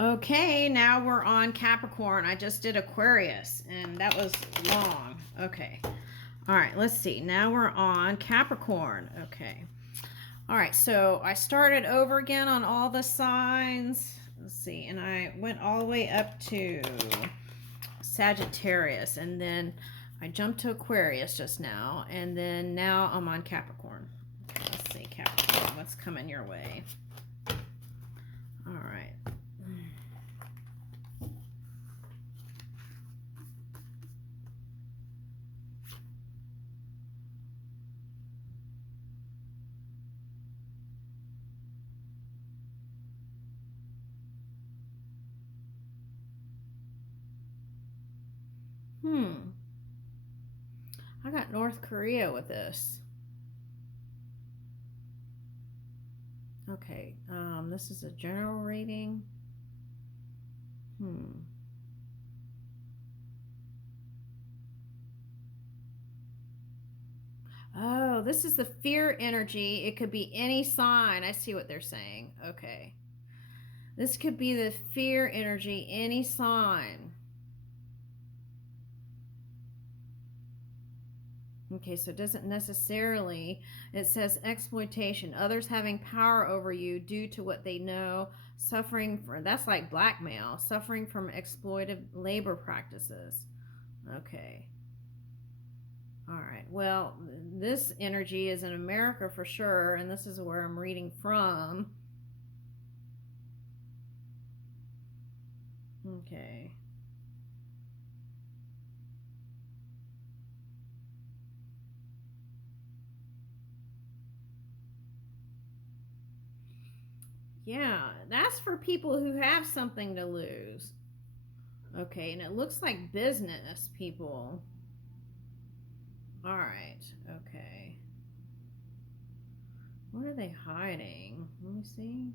Okay, now we're on Capricorn. I just did Aquarius, and that was long. Okay. All right, let's see. Now we're on Capricorn. Okay. All right, so I started over again on all the signs. Let's see, and I went all the way up to Sagittarius, and then I jumped to Aquarius just now, and then now I'm on Capricorn. Okay, let's see, Capricorn, what's coming your way? All right. I got North Korea with this. Okay, this is a general reading. Oh, this is the fear energy. It could be any sign. I see what they're saying. Okay. This could be the fear energy, any sign. Okay, so it doesn't necessarily, it says exploitation, others having power over you due to what they know, suffering from, that's like blackmail, suffering from exploitive labor practices. Okay. All right, well, this energy is in America for sure, and this is where I'm reading from. Okay. Yeah, that's for people who have something to lose. Okay, and it looks like business people. All right, okay. What are they hiding? Let me see.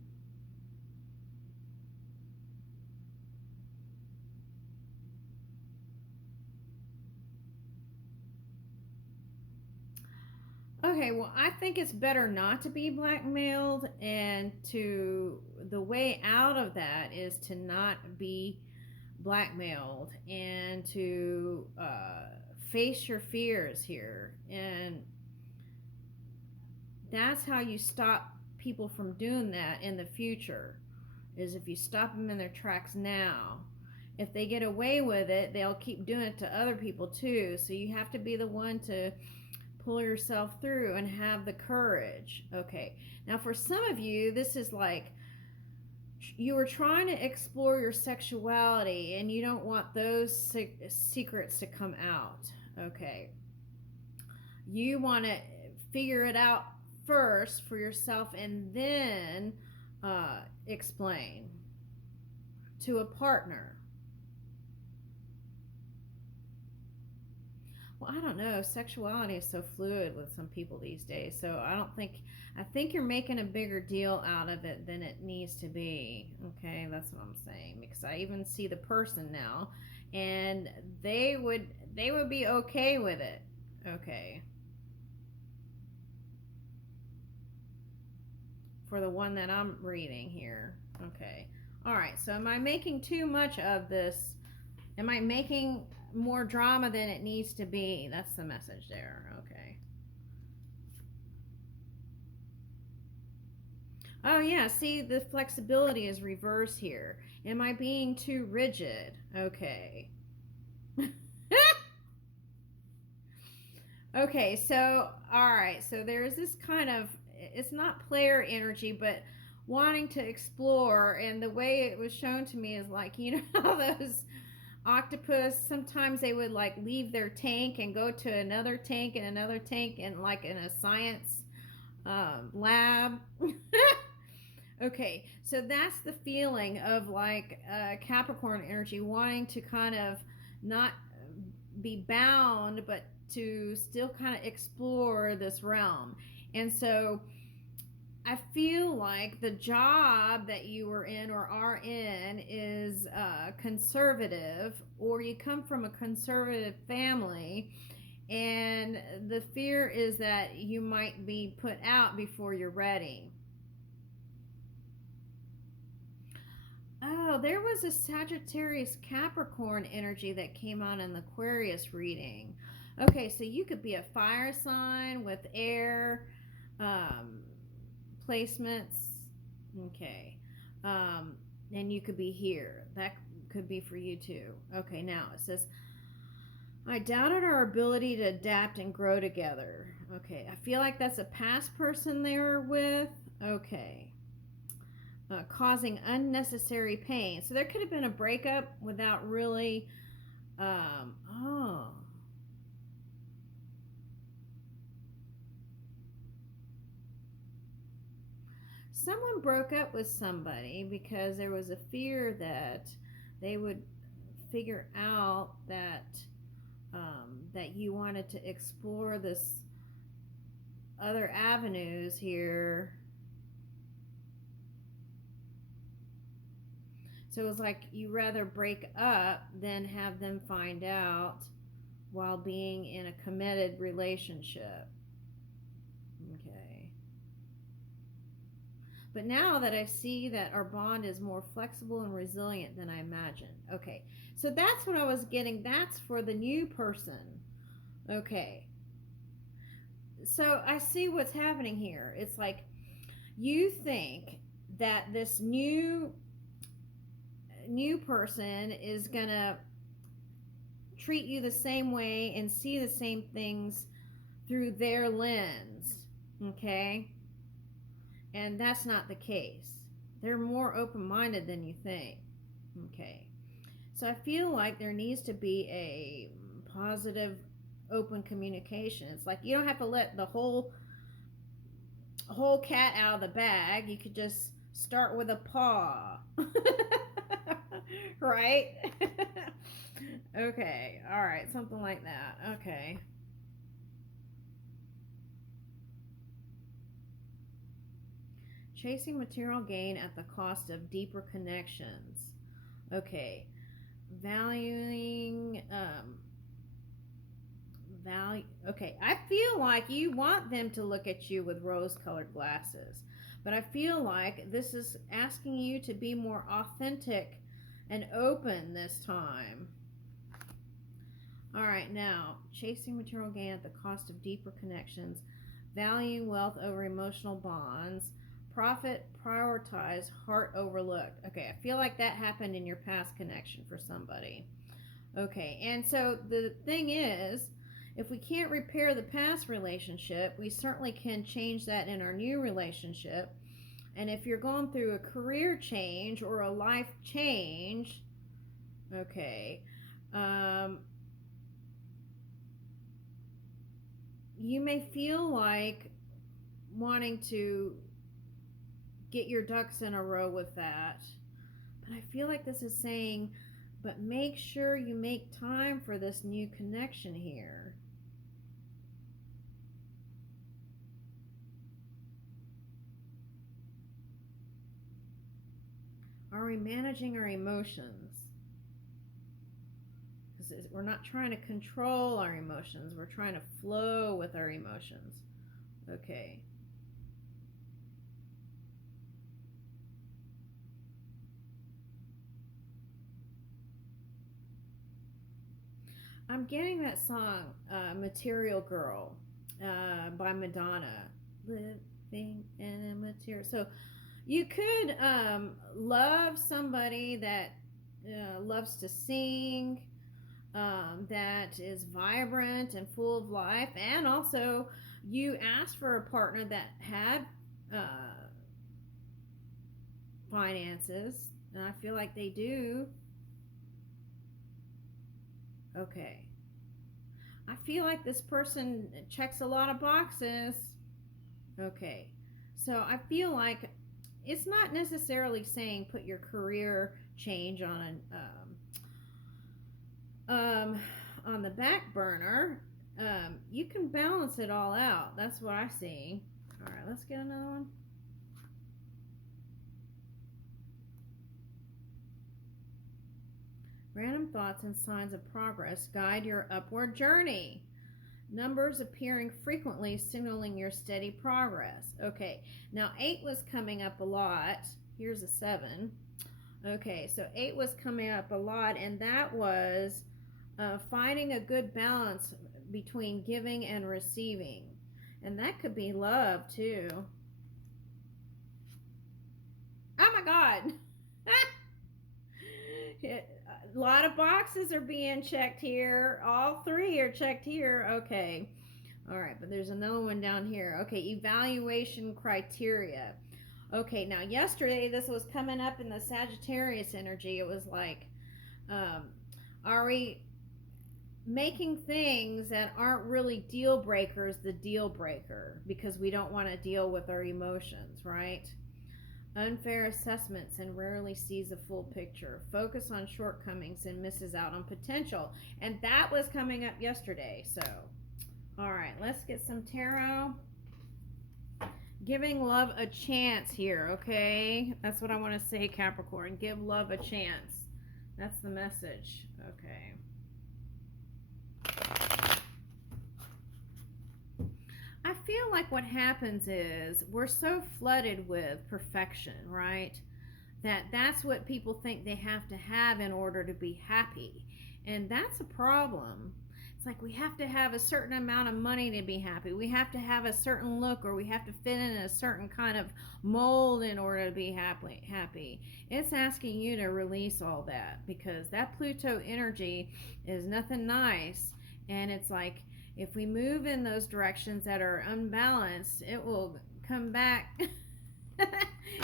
Okay, well, I think it's better not to be blackmailed, and the way out of that is to not be blackmailed and to face your fears here. And that's how you stop people from doing that in the future, is if you stop them in their tracks now. If they get away with it, they'll keep doing it to other people too. So you have to be the one to pull yourself through and have the courage. Okay, now for some of you, this is like you were trying to explore your sexuality and you don't want those secrets to come out. Okay, you want to figure it out first for yourself and then explain to a partner. Well, I don't know. Sexuality is so fluid with some people these days. So I think you're making a bigger deal out of it than it needs to be. Okay, that's what I'm saying. Because I even see the person now, and they would be okay with it. Okay. For the one that I'm reading here. Okay. All right. So am I making too much of this? Am I making more drama than it needs to be? That's the message there. Okay. Oh, yeah. See, the flexibility is reverse here. Am I being too rigid? Okay. Okay, so, all right. So there's this kind of, it's not player energy, but wanting to explore. And the way it was shown to me is like, you know, how those octopus, sometimes they would like leave their tank and go to another tank and another tank, and like in a science lab. Okay, so that's the feeling of like Capricorn energy, wanting to kind of not be bound, but to still kind of explore this realm. And so I feel like the job that you were in or are in is conservative, or you come from a conservative family, and the fear is that you might be put out before you're ready. Oh, Oh, there was a Sagittarius Capricorn energy that came out in the Aquarius reading. Okay, so you could be a fire sign with air um, placements. Okay. And you could be here. That could be for you too. Okay, now it says, I doubted our ability to adapt and grow together. Okay, I feel like that's a past person they were with. Okay. Causing unnecessary pain. So there could have been a breakup without really. Oh. Someone broke up with somebody because there was a fear that they would figure out that you wanted to explore this other avenues here. So it was like you rather break up than have them find out while being in a committed relationship. Okay. But now that I see that our bond is more flexible and resilient than I imagined. Okay. So that's what I was getting. That's for the new person. Okay. So I see what's happening here. It's like you think that this new person is gonna treat you the same way and see the same things through their lens. Okay. And that's not the case. They're more open-minded than you think. Okay. So I feel like there needs to be a positive, open communication. It's like you don't have to let the whole cat out of the bag. You could just start with a paw. Right? Okay. All right. Something like that. Okay. Chasing material gain at the cost of deeper connections. Okay. Valuing value. Okay, I feel like you want them to look at you with rose-colored glasses, but I feel like this is asking you to be more authentic and open this time. All right, now chasing material gain at the cost of deeper connections, valuing wealth over emotional bonds, profit prioritized, heart overlooked. Okay, I feel like that happened in your past connection for somebody. Okay, and so the thing is, if we can't repair the past relationship, we certainly can change that in our new relationship. And if you're going through a career change or a life change, okay, you may feel like wanting to get your ducks in a row with that. But I feel like this is saying, but make sure you make time for this new connection here. Are we managing our emotions? Because we're not trying to control our emotions. We're trying to flow with our emotions. Okay. I'm getting that song, Material Girl, by Madonna. Living in a material. So you could love somebody that loves to sing, that is vibrant and full of life, and also you asked for a partner that had finances, and I feel like they do. Okay. I feel like this person checks a lot of boxes. Okay. So I feel like it's not necessarily saying put your career change on the back burner. You can balance it all out. That's what I see. All right, let's get another one. Random thoughts and signs of progress guide your upward journey. Numbers appearing frequently signaling your steady progress. Okay, now 8 was coming up a lot. Here's a 7. Okay, so 8 was coming up a lot, and that was finding a good balance between giving and receiving. And that could be love too. Oh my God. A lot of boxes are being checked here. All 3 are checked here. Okay. All right, but there's another one down here. Okay, evaluation criteria. Okay, now yesterday this was coming up in the Sagittarius energy. It was like, um, are we making things that aren't really deal breakers the deal breaker because we don't want to deal with our emotions, right? Unfair assessments and rarely sees a full picture. Focus on shortcomings and misses out on potential. And that was coming up yesterday. So, all right, let's get some tarot. Giving love a chance here, okay? That's what I want to say, Capricorn. Give love a chance. That's the message. Okay. I feel like what happens is we're so flooded with perfection, right? That's what people think they have to have in order to be happy. And that's a problem. It's like we have to have a certain amount of money to be happy. We have to have a certain look, or we have to fit in a certain kind of mold in order to be happy. It's asking you to release all that, because that Pluto energy is nothing nice. And it's like, if we move in those directions that are unbalanced, it will come back.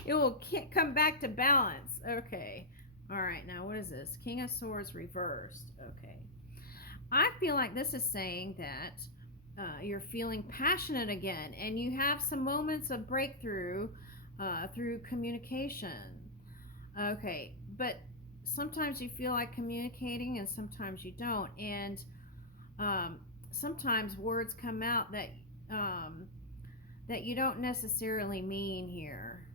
It will come back to balance. Okay. All right. Now, what is this? King of Swords reversed. Okay. I feel like this is saying that you're feeling passionate again, and you have some moments of breakthrough through communication. Okay. But sometimes you feel like communicating, and sometimes you don't. And sometimes words come out that you don't necessarily mean here.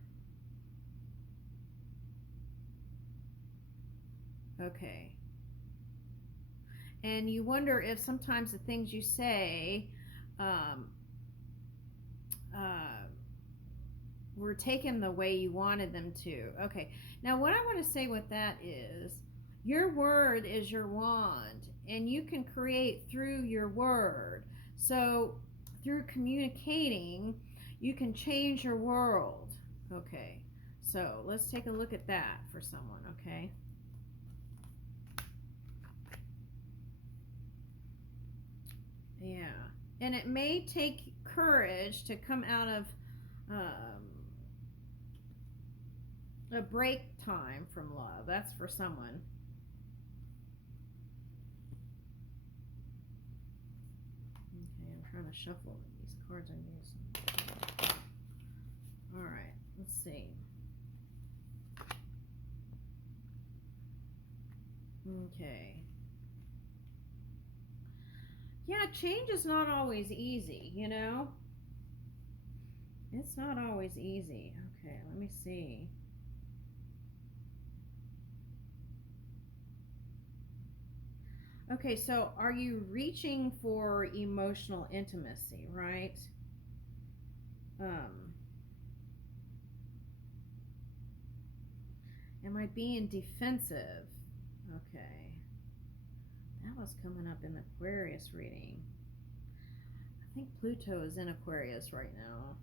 Okay. And you wonder if sometimes the things you say um, uh, were taken the way you wanted them to. Okay. Now, what I want to say with that is your word is your wand, and you can create through your word. So, through communicating, you can change your world. Okay. So, let's take a look at that for someone, okay? Yeah. And it may take courage to come out of a break time from love. That's for someone. Okay, I'm trying to shuffle these cards I'm using. All right, let's see. Okay. Yeah, change is not always easy, you know? It's not always easy. Okay, let me see. Okay, so are you reaching for emotional intimacy, right? Um, am I being defensive? Okay. That was coming up in the Aquarius reading. I think Pluto is in Aquarius right now.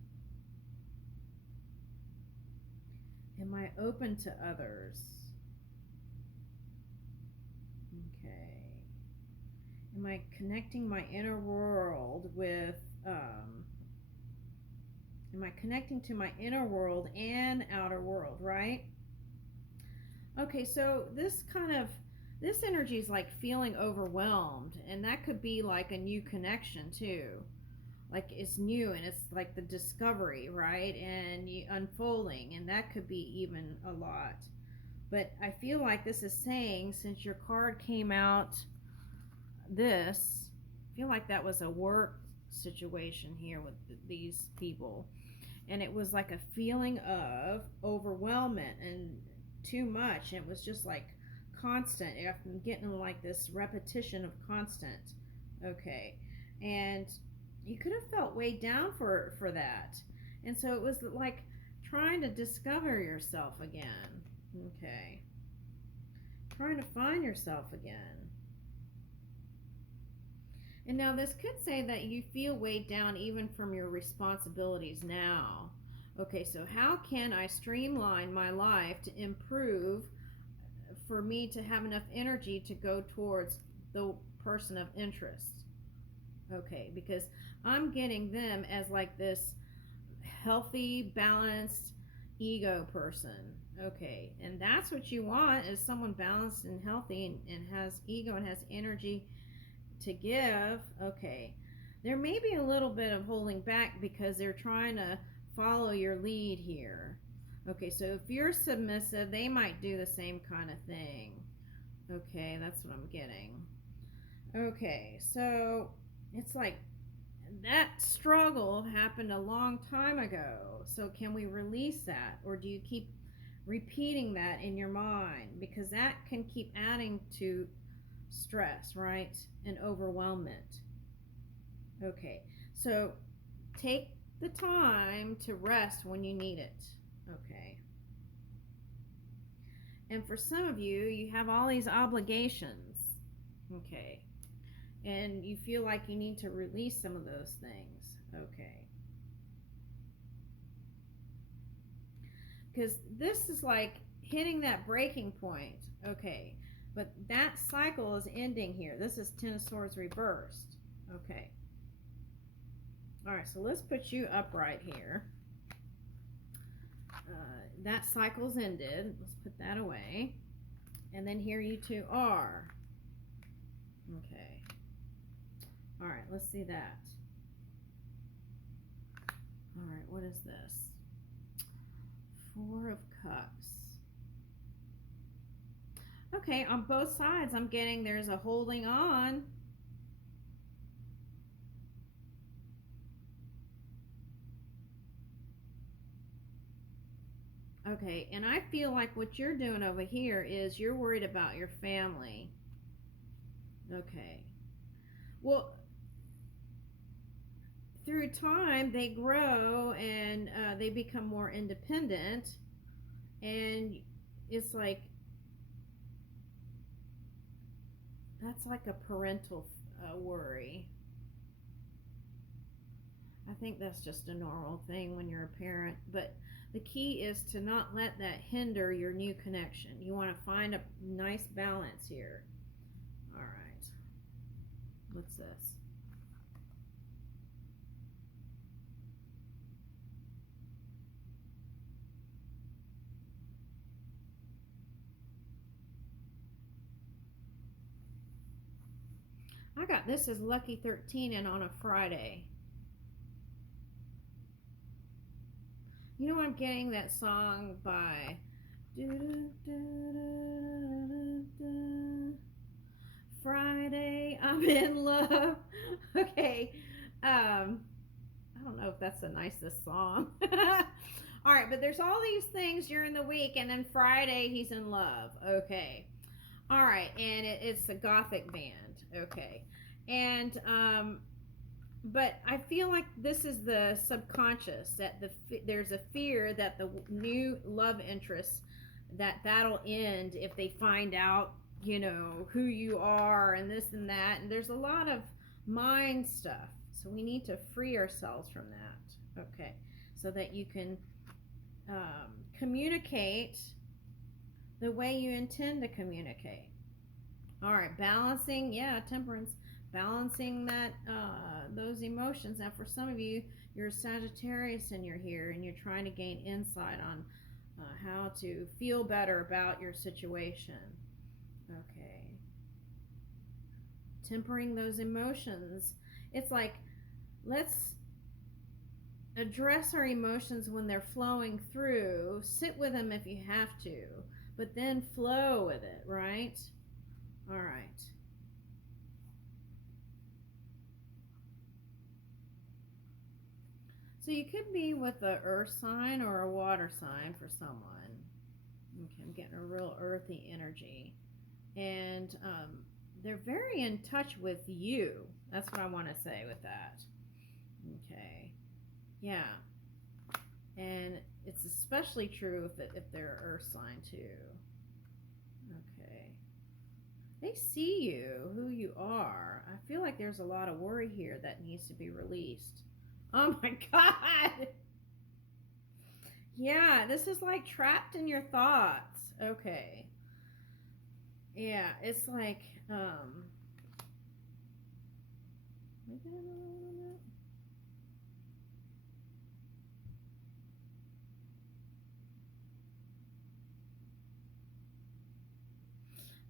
Am I open to others? Okay. Am I connecting my inner world with, am I connecting to my inner world and outer world, right? Okay, so this energy is like feeling overwhelmed, and that could be like a new connection too. Like it's new, and it's like the discovery, right? And you unfolding, and that could be even a lot. But I feel like this is saying, since your card came out this, I feel like that was a work situation here with these people. And it was like a feeling of overwhelmment and too much. And it was just like constant. I'm getting like this repetition of constant. Okay. And you could have felt weighed down for that. And so it was like trying to discover yourself again. Okay. trying to find yourself again. And now this could say that you feel weighed down even from your responsibilities now. Okay, so how can I streamline my life to improve for me to have enough energy to go towards the person of interest? Okay, because I'm getting them as like this healthy, balanced ego person. Okay, and that's what you want, is someone balanced and healthy and has ego and has energy to give. Okay, there may be a little bit of holding back because they're trying to follow your lead here. Okay, so if you're submissive, they might do the same kind of thing. Okay, that's what I'm getting. Okay, so it's like that struggle happened a long time ago. So can we release that, or do you keep repeating that in your mind? Because that can keep adding to stress, right? And overwhelmment. Okay, so take the time to rest when you need it. Okay. And for some of you, you have all these obligations. Okay. And you feel like you need to release some of those things. Okay. Because this is like hitting that breaking point. Okay. But that cycle is ending here. This is Ten of Swords reversed. Okay. All right, so let's put you upright here. That cycle's ended. Let's put that away. And then here you two are. Okay. All right, let's see that. All right, what is this? Four of Cups. Okay, on both sides, I'm getting there's a holding on. Okay, and I feel like what you're doing over here is you're worried about your family. Okay. Well, through time, they grow and they become more independent. And it's like, that's like a parental worry. I think that's just a normal thing when you're a parent. But the key is to not let that hinder your new connection. You want to find a nice balance here. All right. What's this? I got this as Lucky 13 and on a Friday. You know, I'm getting that song by Friday, I'm in love. Okay. I don't know if that's the nicest song. All right, but there's all these things during the week, and then Friday he's in love. Okay. All right, and it's a gothic band. Okay. And but I feel like this is the subconscious, that there's a fear that the new love interest, that'll end if they find out, you know, who you are and this and that. And there's a lot of mind stuff. So we need to free ourselves from that. Okay. So that you can communicate the way you intend to communicate. All right. Balancing. Yeah. Temperance. Balancing that those emotions. Now for some of you, you're a Sagittarius and you're here and you're trying to gain insight on how to feel better about your situation. Okay. Tempering those emotions. It's like, let's address our emotions when they're flowing through. Sit with them if you have to, but then flow with it, right? All right. So you could be with an earth sign or a water sign for someone. Okay, I'm getting a real earthy energy. And they're very in touch with you. That's what I want to say with that. Okay. Yeah. And it's especially true if they're an earth sign too. Okay. They see you, who you are. I feel like there's a lot of worry here that needs to be released. Oh my God. Yeah, this is like trapped in your thoughts. Okay. Yeah, it's like,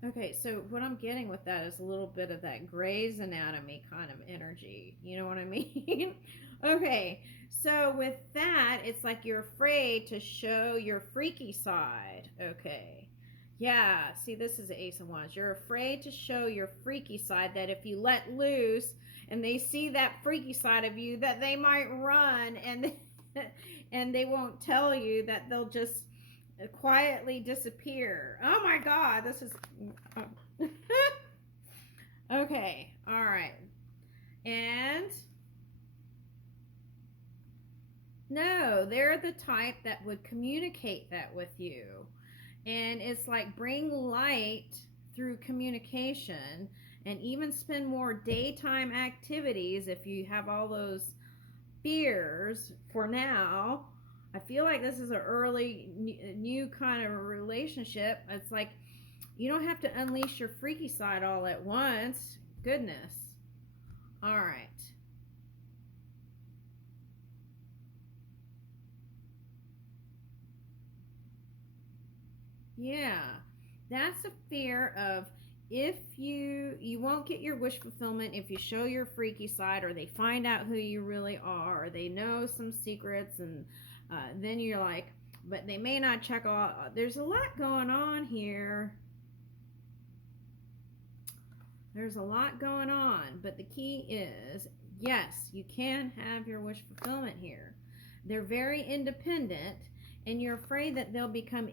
okay, so what I'm getting with that is a little bit of that Grey's Anatomy kind of energy. You know what I mean? Okay, so with that, it's like you're afraid to show your freaky side. Okay. Yeah, see, this is the Ace of Wands. You're afraid to show your freaky side, that if you let loose and they see that freaky side of you, that they might run, and and they won't tell you, that they'll just quietly disappear. Oh my God, this is okay. All right, and no, they're the type that would communicate that with you, and it's like bring light through communication, and even spend more daytime activities if you have all those fears for now. I feel like this is an early new kind of relationship. It's like you don't have to unleash your freaky side all at once. Goodness. All right. Yeah. That's a fear of, if you won't get your wish fulfillment if you show your freaky side, or they find out who you really are, or they know some secrets, and then you're like, but they may not check all. There's a lot going on here. There's a lot going on, but the key is, yes, you can have your wish fulfillment here. They're very independent, and you're afraid that they'll become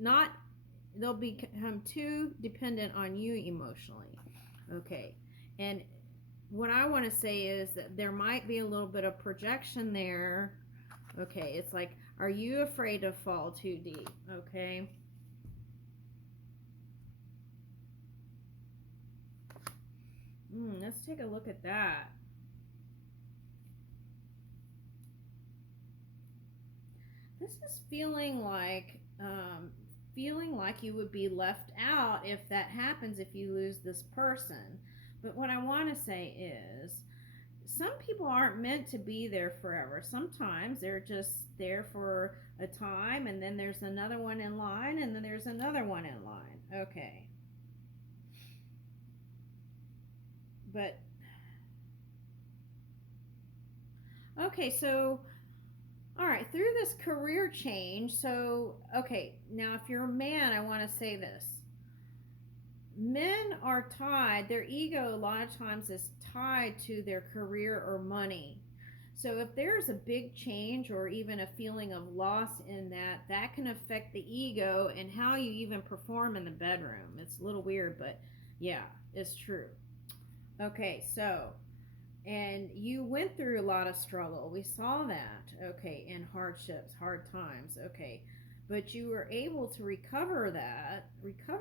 not they'll become too dependent on you emotionally. Okay. And what I want to say is that there might be a little bit of projection there. Okay, it's like, are you afraid to fall too deep? Okay. Let's take a look at that. This is feeling like you would be left out if that happens, if you lose this person. But what I want to say is, some people aren't meant to be there forever. Sometimes they're just there for a time, and then there's another one in line, and then there's another one in line. Okay. But okay, so all right, through this career change, so okay, now if you're a man, I want to say this. Men are tied, their ego a lot of times is tied to their career or money. So if there's a big change, or even a feeling of loss in that, that can affect the ego and how you even perform in the bedroom. It's a little weird, but yeah, it's true. Okay, so, and you went through a lot of struggle. We saw that, okay, and hardships, hard times, okay. But you were able to recover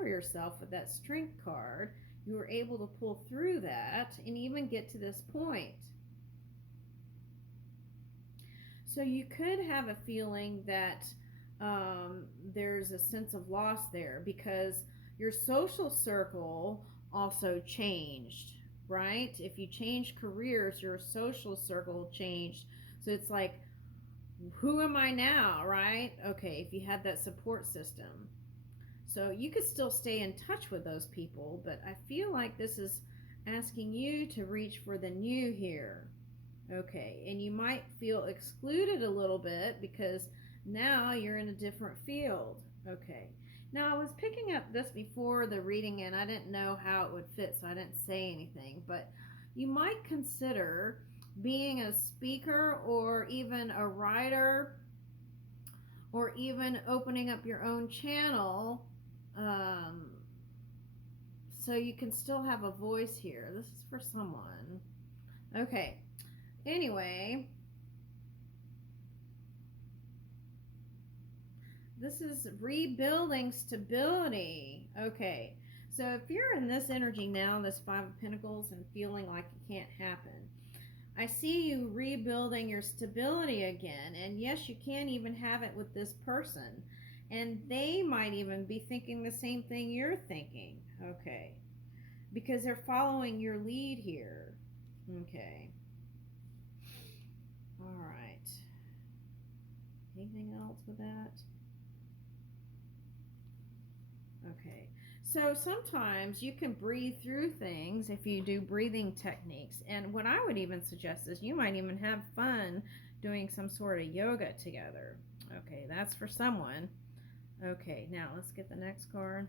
yourself with that strength card. You were able to pull through that and even get to this point. So you could have a feeling that there's a sense of loss there, because your social circle also changed, right? If you change careers, your social circle changed. So it's like, who am I now, right? Okay, if you had that support system. So you could still stay in touch with those people, but I feel like this is asking you to reach for the new here. Okay, and you might feel excluded a little bit because now you're in a different field. Okay, now I was picking up this before the reading, and I didn't know how it would fit, so I didn't say anything, but you might consider being a speaker, or even a writer, or even opening up your own channel, um, so you can still have a voice here. This is for someone. Okay, anyway, this is rebuilding stability. Okay, So if you're in this energy now, this Five of Pentacles, and feeling like it can't happen, I see you rebuilding your stability again. And yes, you can even have it with this person. And they might even be thinking the same thing you're thinking. Okay. Because they're following your lead here. Okay. All right. Anything else with that? Okay. So sometimes you can breathe through things if you do breathing techniques. And what I would even suggest is you might even have fun doing some sort of yoga together. Okay, that's for someone. Okay, now let's get the next card.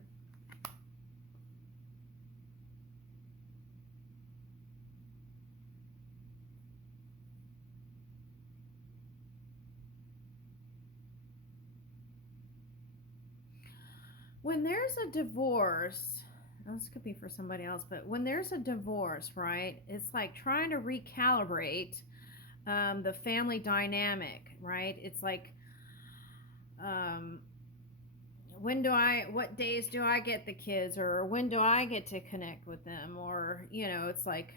When there's a divorce, this could be for somebody else, but when there's a divorce, right, it's like trying to recalibrate the family dynamic, right? It's like, um, what days do I get the kids, or when do I get to connect with them, or, it's like,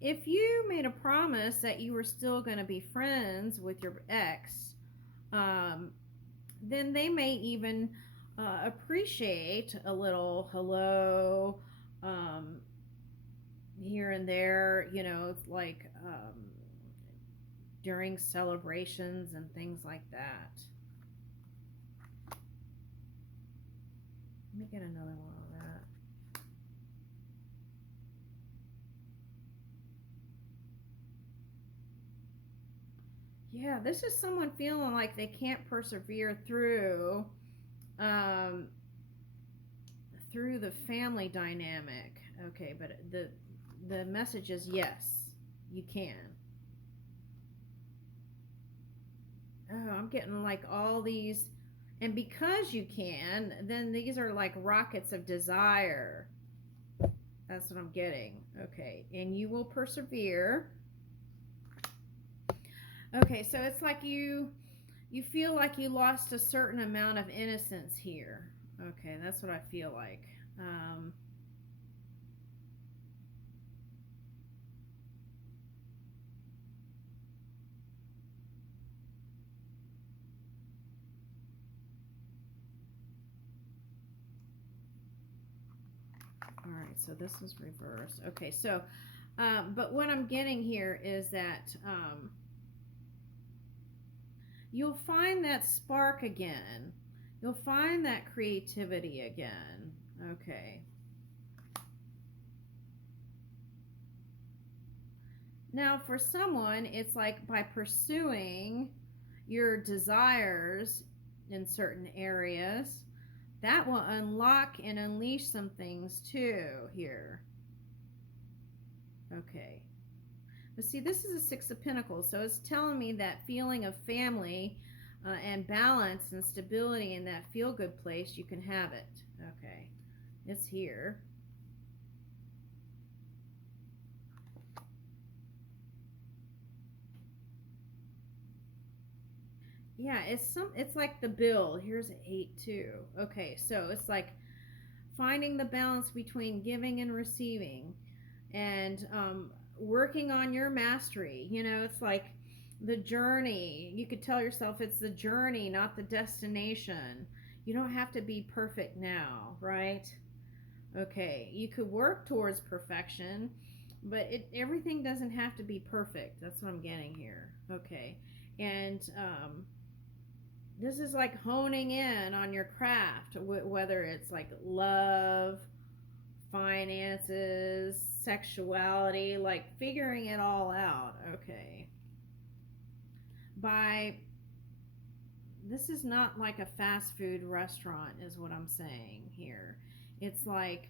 if you made a promise that you were still going to be friends with your ex, um, then they may even appreciate a little hello, here and there, like, during celebrations and things like that. Let me get another one on that. Yeah, this is someone feeling like they can't persevere um, through the family dynamic. Okay, but the message is yes, you can. Oh, I'm getting like all these, and because you can, then these are like rockets of desire. That's what I'm getting. Okay, and you will persevere. Okay, so it's like you feel like you lost a certain amount of innocence here. Okay, that's what I feel like. All right, so this is reversed. Okay, so, but what I'm getting here is that you'll find that spark again. You'll find that creativity again. Okay. Now, for someone, it's like by pursuing your desires in certain areas, that will unlock and unleash some things too here. Okay. But see, this is a Six of Pentacles, so it's telling me that feeling of family and balance and stability in that feel-good place, you can have it. Okay. It's here. Yeah, it's like the bill. Here's an 8 too. Okay, so it's like finding the balance between giving and receiving, and working on your mastery. It's like the journey. You could tell yourself it's the journey, not the destination. You don't have to be perfect now, right? Okay, you could work towards perfection, but everything doesn't have to be perfect. That's what I'm getting here. Okay, and this is like honing in on your craft, whether it's like love, finances, sexuality, like figuring it all out. Okay. By This is not like a fast food restaurant, is what I'm saying here. It's like,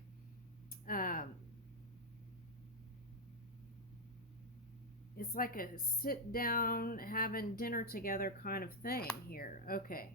um, it's like a sit down, having dinner together kind of thing here. Okay.